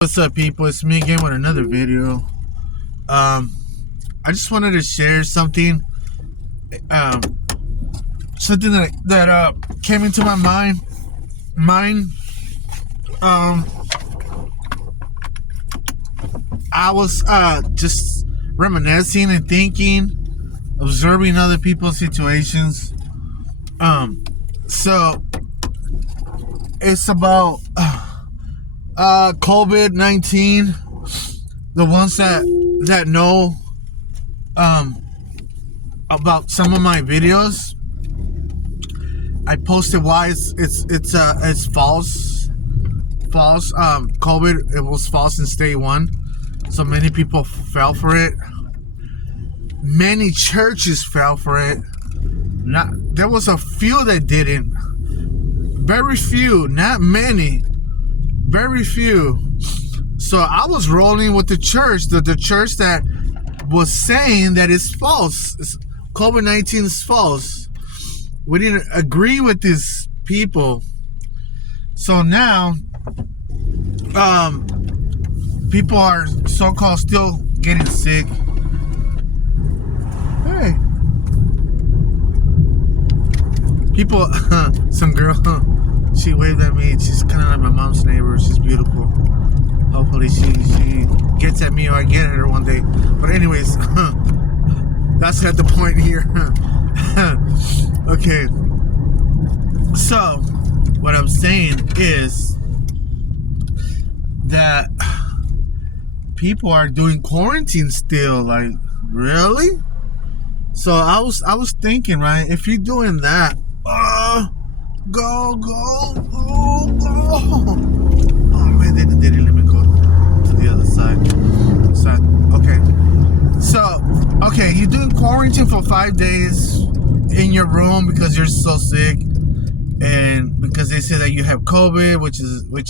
What's up, people? It's me again with another video. I just wanted to share something, um, something that came into my mind. Um, I was just reminiscing and thinking, observing other people's situations. So it's about COVID-19. The ones that know about some of my videos, I posted why it's false. COVID, it was false since day one. So many people fell for it. Many churches fell for it. There was a few that didn't. Very few, not many. Very few. So I was rolling with the church, the church that was saying that it's false. COVID-19 is false. We didn't agree with these people. So now, people are so-called still getting sick. Hey. People, some girl, she waved at me. She's kind of like my mom's neighbor. She's beautiful. Hopefully she gets at me or I get at her one day. But anyways, that's not the point here. Okay. So, what I'm saying is that people are doing quarantine still. Like, really? So I was thinking, right? If you're doing that, go. Oh man, they didn't let me go to the other side. Okay. So, okay, you're doing quarantine for 5 days in your room because you're so sick, and because they say that you have COVID, which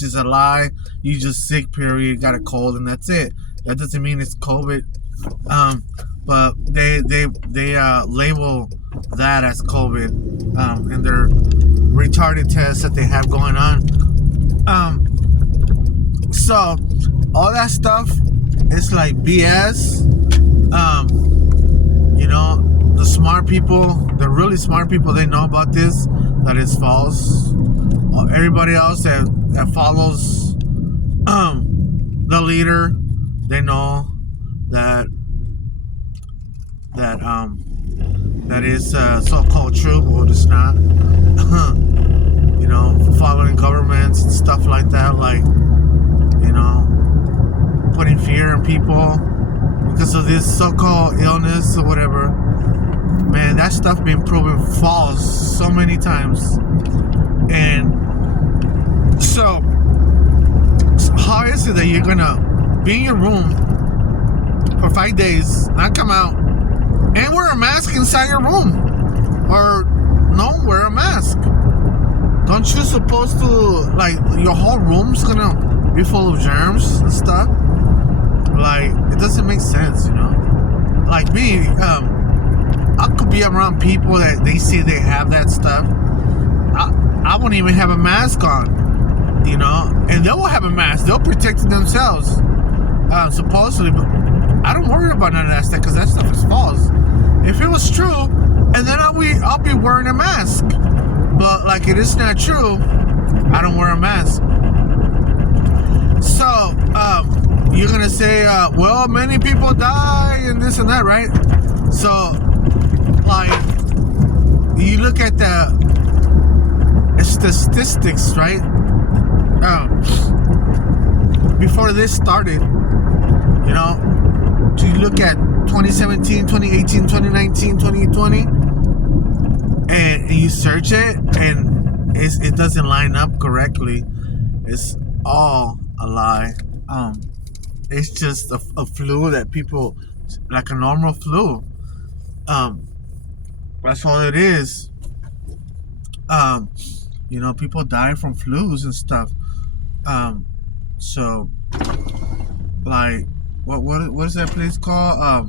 is a lie. You just sick, period. You got a cold, and that's it. That doesn't mean it's COVID. But they label that as COVID, in their retarded tests that they have going on. So all that stuff is like BS. The smart people, the really smart people, they know about this, that it's false. Everybody else that follows the leader, they know that is so-called true, but it's not. Following governments and stuff like that, like, putting fear in people because of this so-called illness or whatever. Man, that stuff been proven false so many times. And so how is it that you're gonna be in your room for 5 days, not come out, and wear a mask inside your room? Or no, wear a mask. Don't you supposed to, like, your whole room's gonna be full of germs and stuff? Like, it doesn't make sense, Like me, I could be around people that they say they have that stuff. I won't even have a mask on, and they will have a mask. They'll protect themselves, supposedly, but I don't worry about none of that stuff because that stuff is false. If it was true, and then I'll be wearing a mask. But like, it is not true, I don't wear a mask. So, you're gonna say, well, many people die and this and that, right? So, like, you look at the statistics, right? Before this started, do you look at 2017, 2018, 2019, 2020, and you search it, and it doesn't line up correctly. It's all a lie. It's just a flu that people, like a normal flu. That's all it is. People die from flus and stuff. So, like, what is that place called?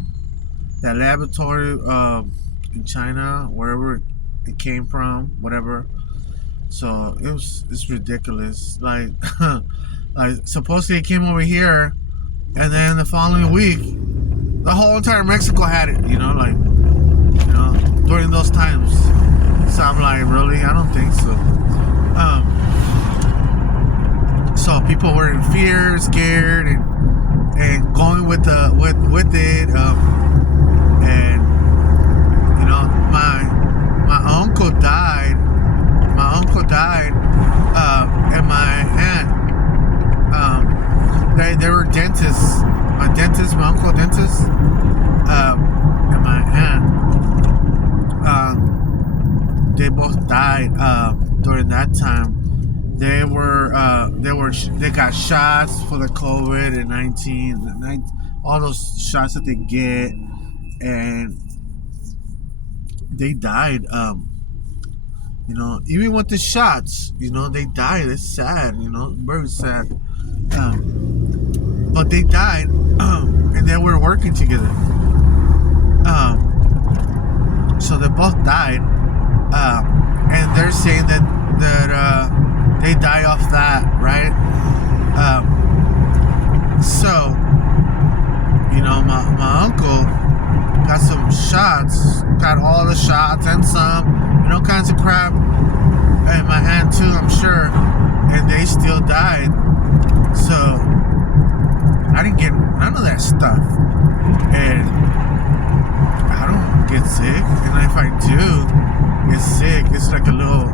That laboratory in China, wherever it came from, whatever. So it's ridiculous. Like Like supposedly it came over here, and then the following week, the whole entire Mexico had it. During those times. So I'm like, really? I don't think so. So people were in fear, scared, and going with it. And my uncle died. And my aunt. They were dentists. My uncle dentist. And my aunt. They both died during that time. They got shots for the COVID and 19, all those shots that they get, and they died. Even with the shots, they died. It's sad, very sad. But they died, and they were working together. So they both died, and they're saying that they die off that, right? So my uncle got some shots, got all the shots and some, kinds of crap, and my aunt too, I'm sure, and they still died. So I didn't get none of that stuff, and I don't get sick, and if I do get sick, it's like a little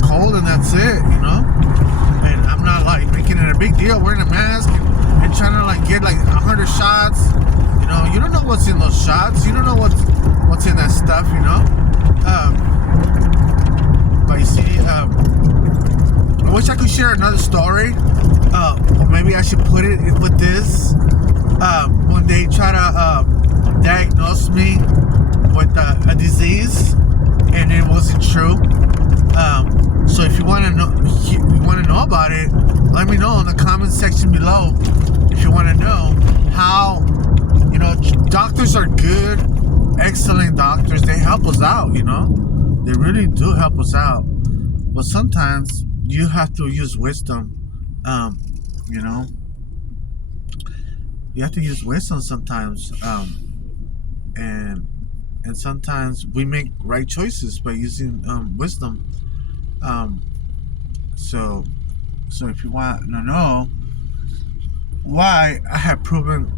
cold, and that's it, and I'm not like making it a big deal wearing a mask and trying to like get like 100 shots. You don't know what's in those shots, you don't know what's in that stuff, but you see, I wish I could share another story, or maybe I should put it with this. When they try to diagnose me with a disease, and it wasn't true. So if you want to know about it, let me know in the comment section below. If you want to know how, doctors are good, excellent doctors. They help us out, They really do help us out. But sometimes you have to use wisdom. You have to use wisdom sometimes. And sometimes we make right choices by using wisdom. So if you want to know why I have proven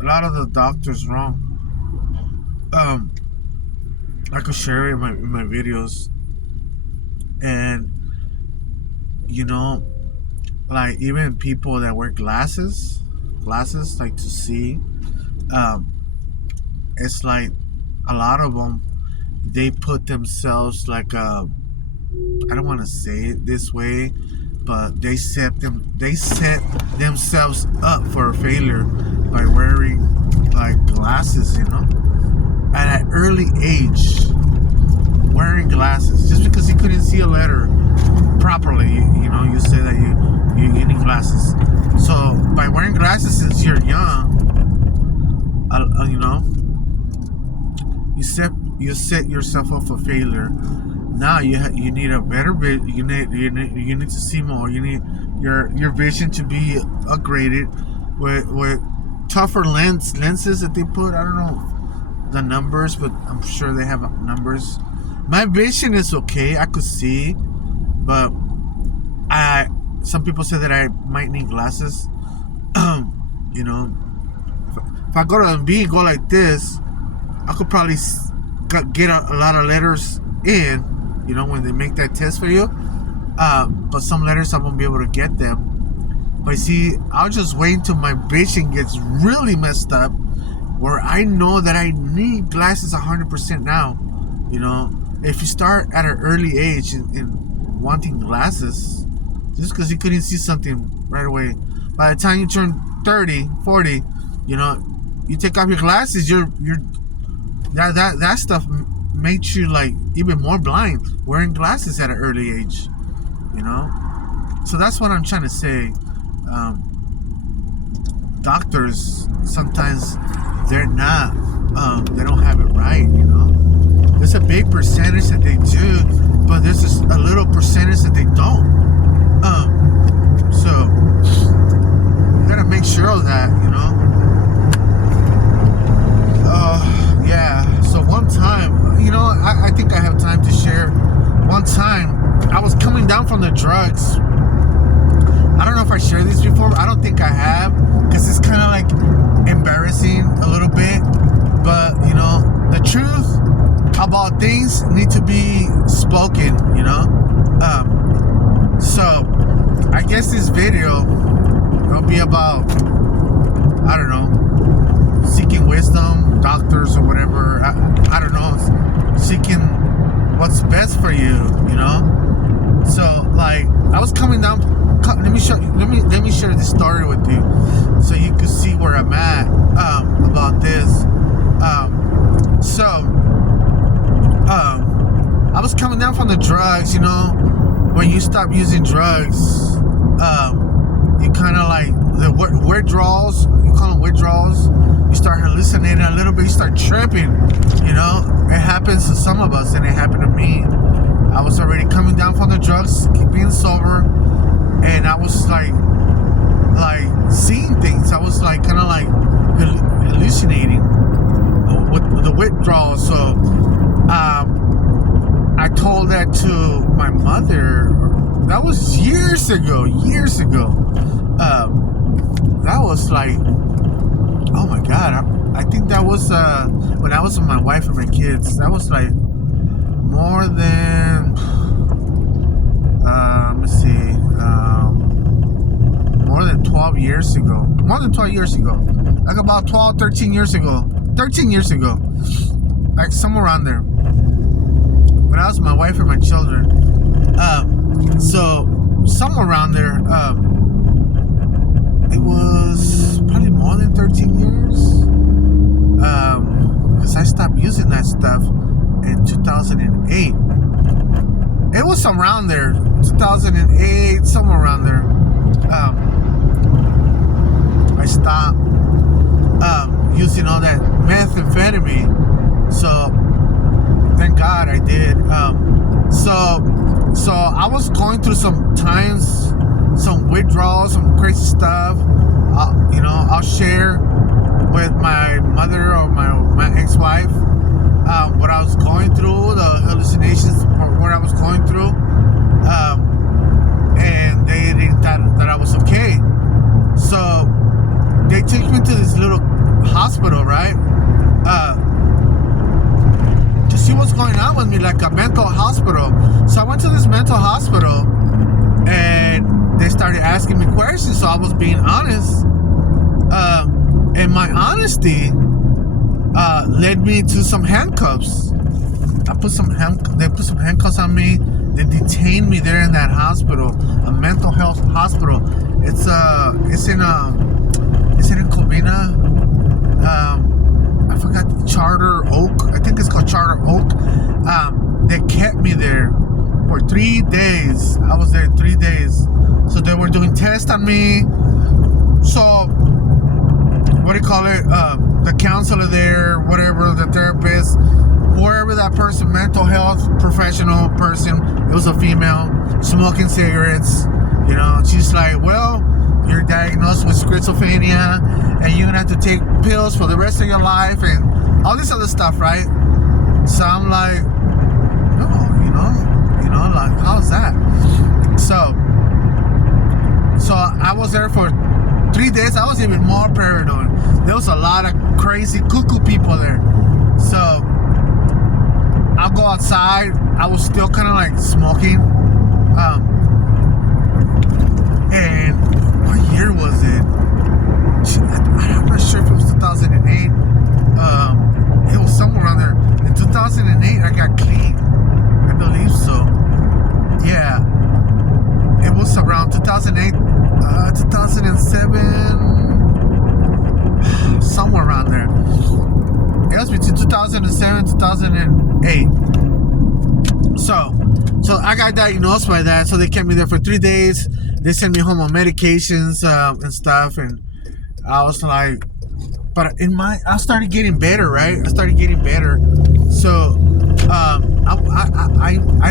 a lot of the doctors wrong, I could share it in my videos. And like even people that wear glasses like to see, it's like a lot of them, they put themselves like I don't want to say it this way, but they set themselves up for failure by wearing like glasses, at an early age, wearing glasses just because you couldn't see a letter properly. You say that you need glasses. So by wearing glasses since you're young, you set yourself up for failure. Now you need a better vision. You need to see more. You need your vision to be upgraded with tougher lenses that they put. I don't know the numbers, but I'm sure they have numbers. My vision is okay. I could see, but some people say that I might need glasses. If I go to MB and go like this, I could probably get a lot of letters in, when they make that test for you. But some letters I won't be able to get them. But see, I'll just wait until my vision gets really messed up, where I know that I need glasses 100% now. If you start at an early age in wanting glasses, just because you couldn't see something right away, by the time you turn 30, 40, you take off your glasses, that stuff makes you like even more blind, wearing glasses at an early age. So that's what I'm trying to say. Doctors sometimes they're not, they don't have it right. There's a big percentage that they do, but there's just a little percentage that they don't. So make sure of that, you know. Yeah. So one time, you know, I think I have time to share. One time, I was coming down from the drugs. I don't know if I shared this before. I don't think I have, because it's kind of like embarrassing a little bit. But, you know, the truth about things need to be spoken, you know. So I guess this video will be about, I don't know, seeking wisdom, doctors or whatever. I don't know, seeking what's best for you, you know. So like, I was coming down. Let me share this story with you, so you can see where I'm at about this. I was coming down from the drugs, you know. When you stop using drugs, you kind of like the withdrawals. You call them withdrawals. You start hallucinating a little bit. You start tripping. You know, it happens to some of us, and it happened to me. I was already coming down from the drugs, being sober, and I was like seeing things. I was like kind of like hallucinating with the withdrawal. So I told that to my mother. That was years ago. That was like, oh my God. I think that was when I was with my wife and my kids. That was like more than, let me see, more than 12 years ago. More than 12 years ago. Like about 12, 13 years ago. 13 years ago. Like somewhere around there. When I was with my wife and my children. So somewhere around there, it was probably more than 13 years. Because I stopped using that stuff in 2008. It was around there, 2008, somewhere around there. I stopped using all that methamphetamine. So thank God I did. So I was going through some times, some withdrawals, some crazy stuff. You know, I'll share with my mother or my ex-wife what I was going through, the hallucinations, what I was going through, and they didn't think that I was okay. So they took me to this little hospital, right? To see what's going on with me, like a mental hospital. So I went to this mental hospital, and they started asking me questions. So I was being honest, and my honesty led me to some handcuffs. They put some handcuffs on me. They detained me there in that hospital, a mental health hospital. It's in Covina. I forgot, Charter Oak. I think it's called Charter Oak. They kept me there for 3 days. I was there 3 days. So they were doing tests on me. So what do you call it? The counselor there, whatever, the therapist, whoever that person, mental health professional person, it was a female, smoking cigarettes. You know, she's like, well, you're diagnosed with schizophrenia, and you're gonna have to take pills for the rest of your life, and all this other stuff, right? So I'm like, no, you know, like, how's that? So I was there for 3 days. I was even more paranoid. There was a lot of crazy cuckoo people there. So I'll go outside. I was still kind of like smoking. And what year was it? I'm not sure if it was 2008. It was somewhere around there. In 2008, I got clean. I believe so. Yeah. It was around 2008, 2007, somewhere around there. It was between 2007 2008. So I got diagnosed by that. So they kept me there for 3 days. They sent me home on medications and stuff. And I was like, but I started getting better, right? I started getting better. So I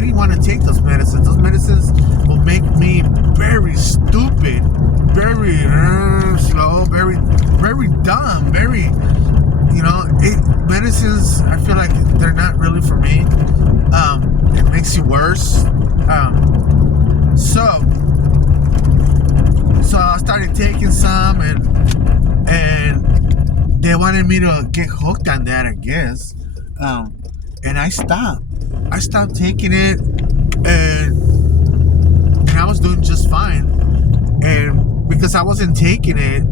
didn't want to take those medicines. Those medicines will make me very stupid. very slow, very, very dumb, very, medicines, I feel like they're not really for me. It makes you worse. So I started taking some, and they wanted me to get hooked on that, I guess. And I stopped. I stopped taking it, and I was doing just fine. And because I wasn't taking it,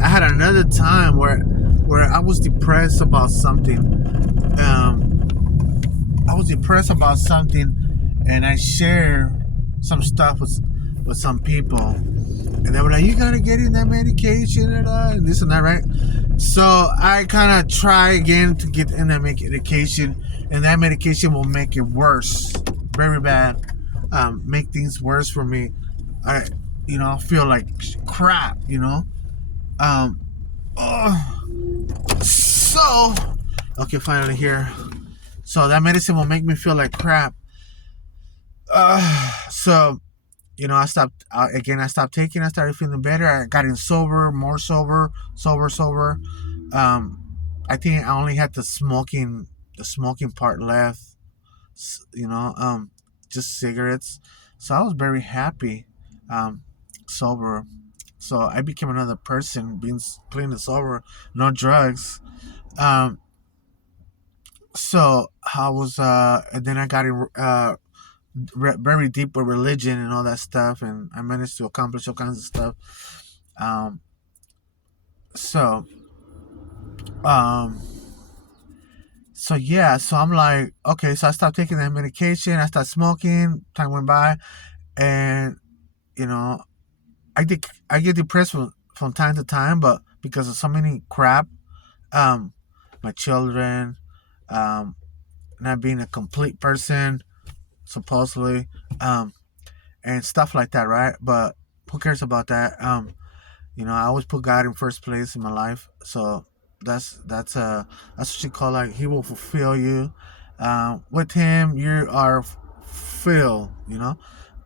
I had another time where I was depressed about something. I was depressed about something, and I shared some stuff with some people, and they were like, "You gotta get in that medication and this and that, right?" So I kind of try again to get in that medication, and that medication will make it worse, very bad, make things worse for me. I, feel like crap, Um, oh, so okay, finally here. So that medicine will make me feel like crap. So I stopped again. I stopped taking. I started feeling better. I got in sober, more sober. I think I only had the smoking part left. You know, just cigarettes. So I was very happy, sober. So I became another person, being clean and sober, no drugs. Um, so I was, and then I got in, very deep with religion and all that stuff, and I managed to accomplish all kinds of stuff. Um, so, um, so yeah, so I'm like, okay, so I stopped taking that medication. I started smoking. Time went by, and you know, I get depressed from time to time, but because of so many crap, um, my children, um, not being a complete person, supposedly, um, and stuff like that, right? But who cares about that? I always put God in first place in my life, so that's what you call, like, He will fulfill you. With Him, you are filled,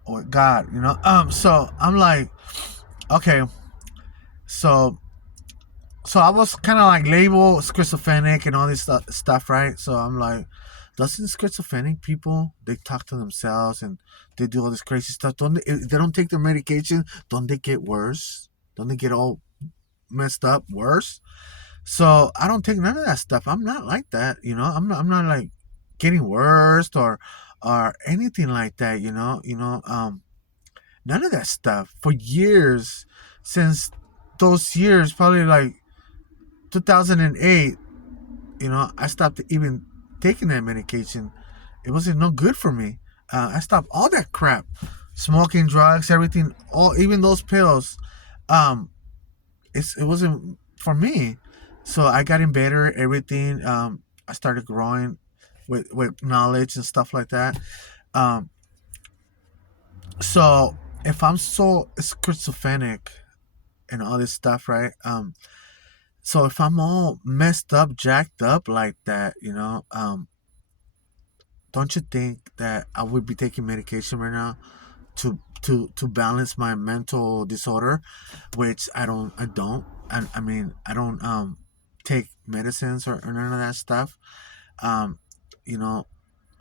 or God, So I'm like, okay, so I was kind of like labeled schizophrenic and all this stuff, right? So I'm like, doesn't schizophrenic people, they talk to themselves and they do all this crazy stuff? Don't they, if they don't take their medication, don't they get worse? Don't they get all messed up worse? So I don't take none of that stuff. I'm not like that, I'm not like getting worse or anything like that, none of that stuff. For years, since those years, probably like 2008, I stopped even taking that medication. It wasn't no good for me. I stopped all that crap, smoking, drugs, everything, all, even those pills. Um, it wasn't for me. So I got in better, everything. I started growing with knowledge and stuff like that. Um, so if I'm so schizophrenic and all this stuff, right? So if I'm all messed up, jacked up like that, don't you think that I would be taking medication right now to balance my mental disorder, which I mean, I don't take medicines or none of that stuff. Um, you know,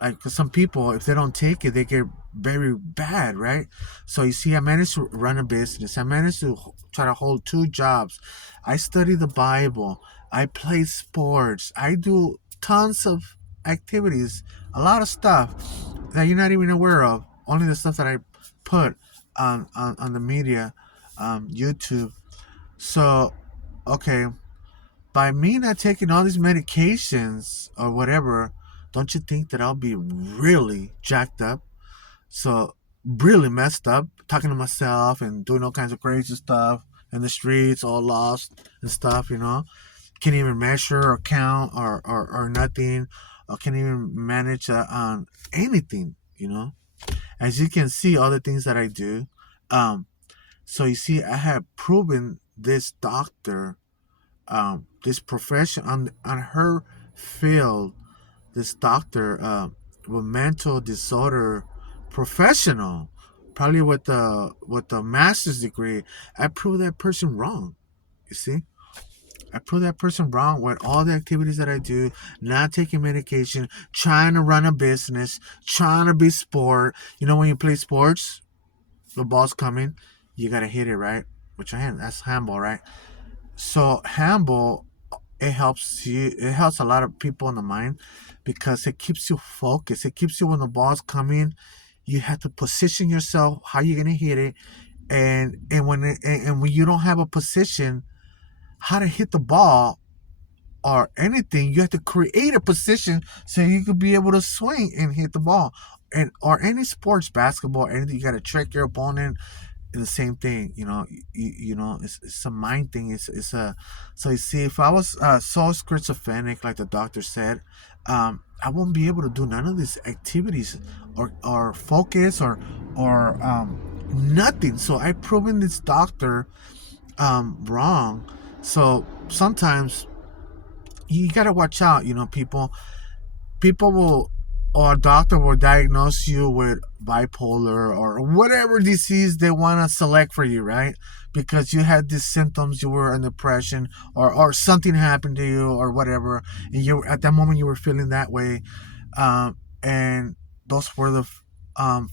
like, 'cause some people, if they don't take it, they get very bad, right? So you see, I managed to run a business. I managed to try to hold two jobs. I study the Bible. I play sports. I do tons of activities, a lot of stuff that you're not even aware of. Only the stuff that I put on the media, YouTube. So, okay, by me not taking all these medications or whatever, don't you think that I'll be really jacked up? So, really messed up, talking to myself and doing all kinds of crazy stuff in the streets, all lost and stuff, Can't even measure or count or nothing, or can't even manage on anything, As you can see, all the things that I do. So you see, I have proven this doctor, this profession on her field, this doctor, with mental disorder professional, probably with the master's degree, I prove that person wrong. You see, I prove that person wrong with all the activities that I do, not taking medication, trying to run a business, trying to be sport. You know, when you play sports, the ball's coming, you gotta hit it right with your hand. That's handball, right? So handball, it helps you. It helps a lot of people in the mind because it keeps you focused. It keeps you when the ball's coming. You have to position yourself how you're gonna hit it, and when you don't have a position how to hit the ball or anything, you have to create a position so you could be able to swing and hit the ball. And or any sports, basketball, anything, you got to trick your opponent. The same thing, it's a mind thing. It's a so you see, if I was so schizophrenic, like the doctor said, I won't be able to do none of these activities or focus or nothing. So I proven this doctor wrong. So sometimes you gotta watch out. People will, or a doctor will diagnose you with bipolar or whatever disease they want to select for you, right? Because you had these symptoms, you were in depression, or something happened to you or whatever, and you at that moment you were feeling that way, and those were the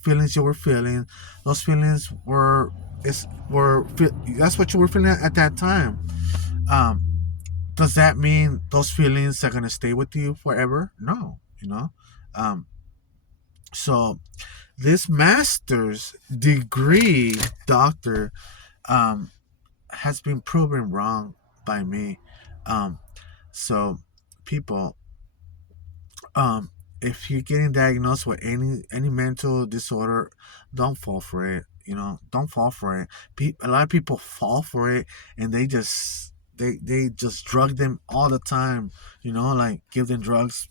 feelings you were feeling. Those feelings were that's what you were feeling at that time. Um, does that mean those feelings are gonna stay with you forever? No, Um, so this master's degree doctor um, has been proven wrong by me. Um, so people, um, if you're getting diagnosed with any mental disorder, don't fall for it. Don't fall for it. A lot of people fall for it, and they just drug them all the time. Like give them drugs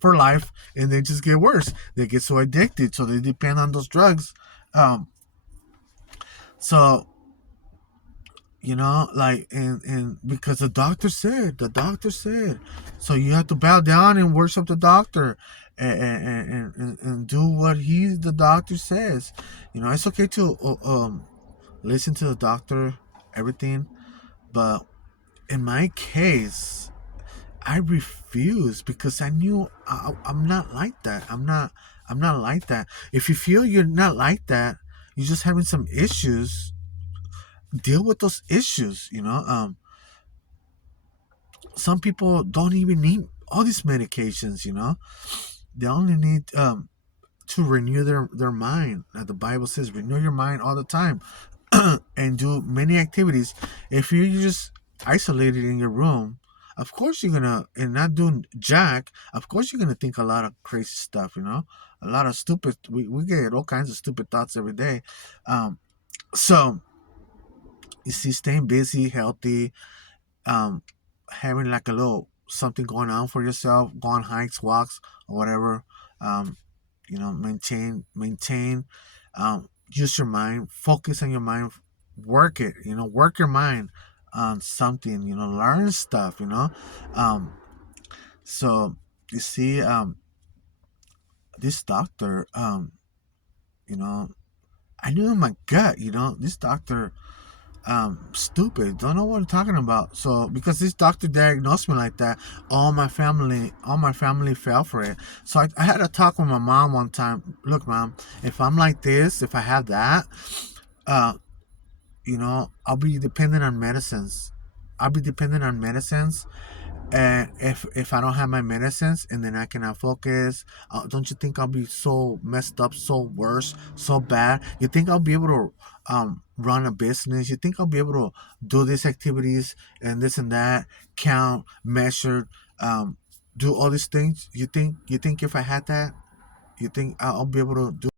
for life, and they just get worse. They get so addicted, so they depend on those drugs. Um, so like, and because the doctor said, so you have to bow down and worship the doctor, and do what the doctor says. It's okay to listen to the doctor, everything, but in my case, I refuse because I knew I'm not like that. I'm not like that. If you feel you're not like that, you're just having some issues. Deal with those issues. Some people don't even need all these medications. They only need to renew their mind. The Bible says, renew your mind all the time, and do many activities. If you're just isolated in your room, of course you're gonna, and not doing jack, of course you're gonna think a lot of crazy stuff. A lot of stupid. We get all kinds of stupid thoughts every day. So you see, staying busy, healthy, um, having like a little something going on for yourself, go on hikes, walks, or whatever. Um, maintain. Use your mind, focus on your mind, work it. Work your mind on something. Learn stuff. Um, so you see, this doctor, you know, I knew in my gut, this doctor stupid, don't know what I'm talking about. So because this doctor diagnosed me like that, all my family fell for it. So I had a talk with my mom one time. Look, mom, if I'm like this, if I have that, uh I'll be dependent on medicines. And if I don't have my medicines, and then I cannot focus, don't you think I'll be so messed up, so worse, so bad? You think I'll be able to run a business? You think I'll be able to do these activities and this and that, count, measure, do all these things? You think if I had that, you think I'll be able to do